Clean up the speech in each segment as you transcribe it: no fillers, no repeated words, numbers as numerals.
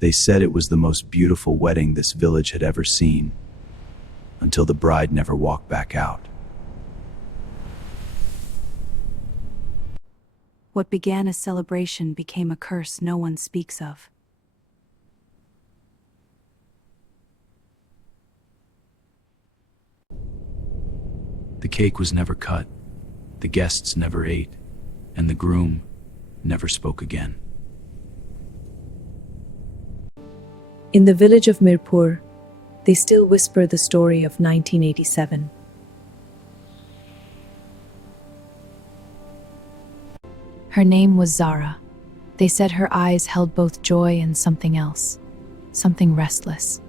They said it was the most beautiful wedding this village had ever seen, until the bride never walked back out. What began as celebration became a curse no one speaks of. The cake was never cut, the guests never ate, and the groom never spoke again. In the village of Mirpur, they still whisper the story of 1987. Her name was Zara. They said her eyes held both joy and something else, something restless.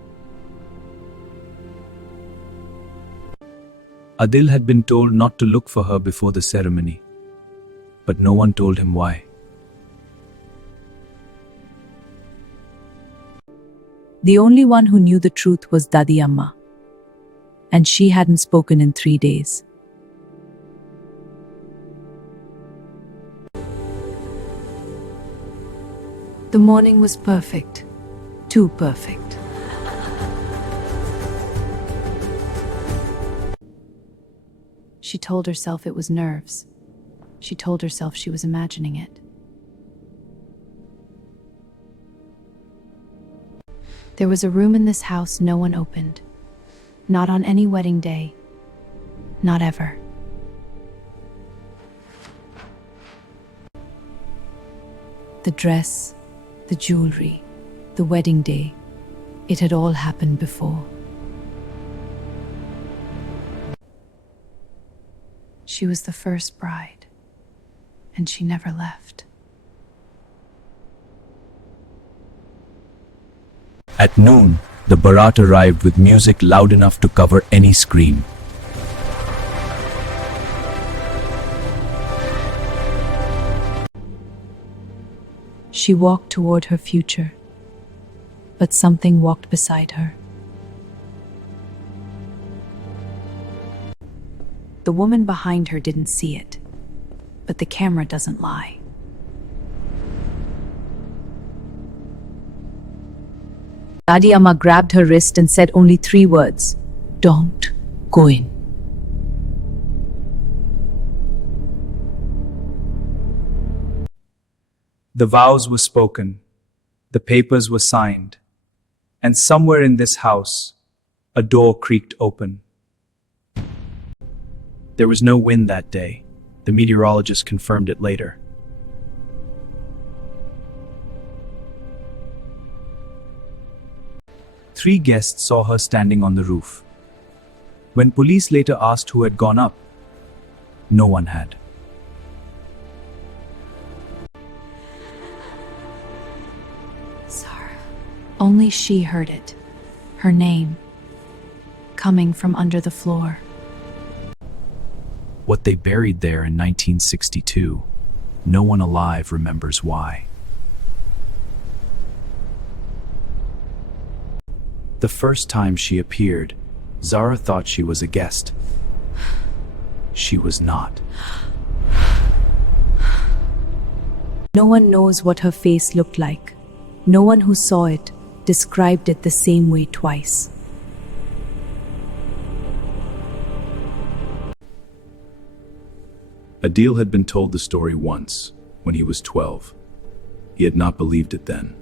Adil had been told not to look for her before the ceremony, but no one told him why. The only one who knew the truth was Dadi Amma, and she hadn't spoken in 3 days. The morning was perfect, too perfect. She told herself it was nerves. She told herself she was imagining it. There was a room in this house no one opened. Not on any wedding day. Not ever. The dress, the jewelry, the wedding day, it had all happened before. She was the first bride, and she never left. At noon, the Barat arrived with music loud enough to cover any scream. She walked toward her future, but something walked beside her. The woman behind her didn't see it, but the camera doesn't lie. Dadi Amma grabbed her wrist and said only 3 words, "Don't go in." The vows were spoken, the papers were signed, and somewhere in this house, a door creaked open. There was no wind that day. The meteorologist confirmed it later. Three guests saw her standing on the roof. When police later asked who had gone up, no one had. Zara. Only she heard it. Her name. Coming from under the floor. What they buried there in 1962, no one alive remembers why. The first time she appeared, Zara thought she was a guest. She was not. No one knows what her face looked like. No one who saw it described it the same way twice. Adil had been told the story once, when he was 12. He had not believed it then.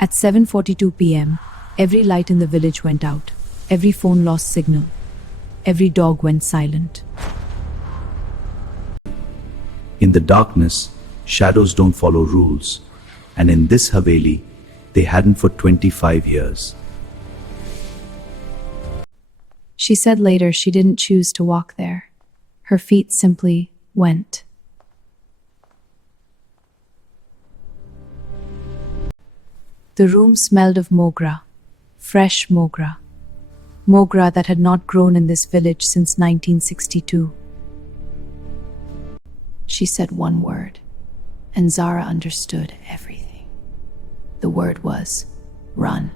At 7:42 p.m., every light in the village went out. Every phone lost signal. Every dog went silent. In the darkness, shadows don't follow rules, and in this Haveli, they hadn't for 25 years. She said later she didn't choose to walk there. Her feet simply went. The room smelled of mogra, fresh mogra. Mogra that had not grown in this village since 1962. She said one word, and Zara understood everything. The word was, run.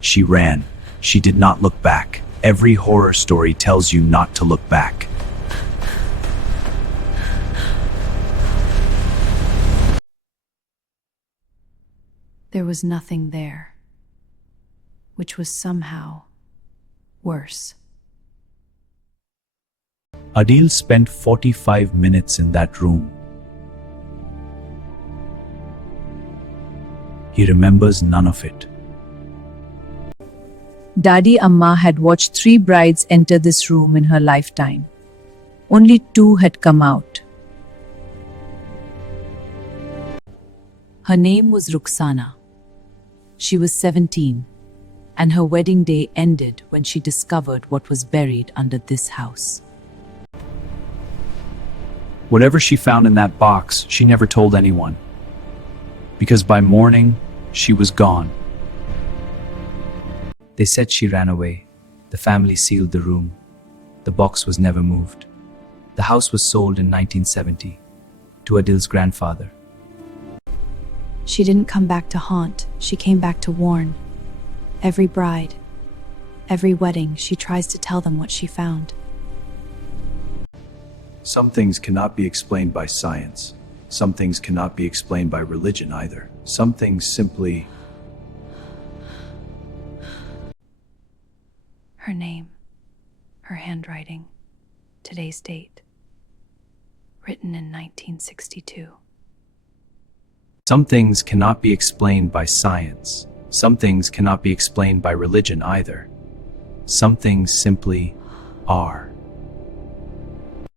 She ran. She did not look back. Every horror story tells you not to look back. There was nothing there, which was somehow worse. Adil spent 45 minutes in that room. He remembers none of it. Dadi Amma had watched 3 brides enter this room in her lifetime. Only 2 had come out. Her name was Rukhsana. She was 17, and her wedding day ended when she discovered what was buried under this house. Whatever she found in that box, she never told anyone. Because by morning, she was gone. They said she ran away. The family sealed the room. The box was never moved. The house was sold in 1970 to Adil's grandfather. She didn't come back to haunt, she came back to warn. Every bride, every wedding, she tries to tell them what she found. Some things cannot be explained by science. Some things cannot be explained by religion either. Some things simply... Her name, her handwriting, today's date, written in 1962. Some things cannot be explained by science. Some things cannot be explained by religion either. Some things simply are.